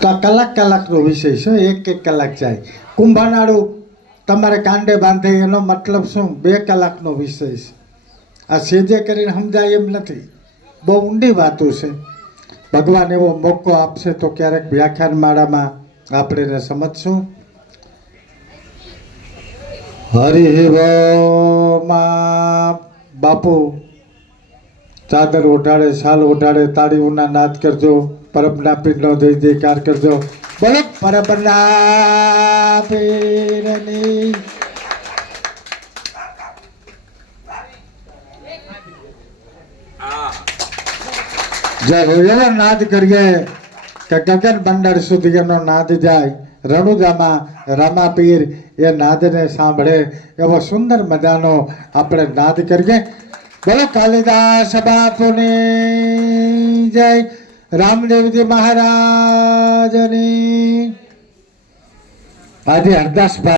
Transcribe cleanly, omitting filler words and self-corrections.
તો આ કલાકનો વિષય છે, એક કલાક જાય. કુંભાનાળું તમારે કાંડે બાંધે એનો મતલબ શું? 2 કલાકનો વિષય છે. આ સેજે કરીને સમજાય એમ નથી, બહુ ઊંડી વાતો છે. ભગવાન એવો મોકો આપશે તો ક્યારેક વ્યાખ્યાન માળામાં આપણે એને સમજશું. હરિમાં બાપુ ચાદર ઓઢાડે, શાલ ઓઢાડે, તાળીઓના નાદ કરજો, પરબના પીરનો જય જયકાર કરજો. બોલો પરબના પીરની જય હો. એવો નાદ કરીએ કે ગગન બંડળ સુધી એનો નાદ જાય. રણુજામાં રામા પીર એ નાદને સાંભળે એવો સુંદર મજાનો આપણે નાદ કરીએ. બોલો કાલિદાસ બાપુની જય, રામદેવજી મહારાજની. આજે હરદાસભાઈ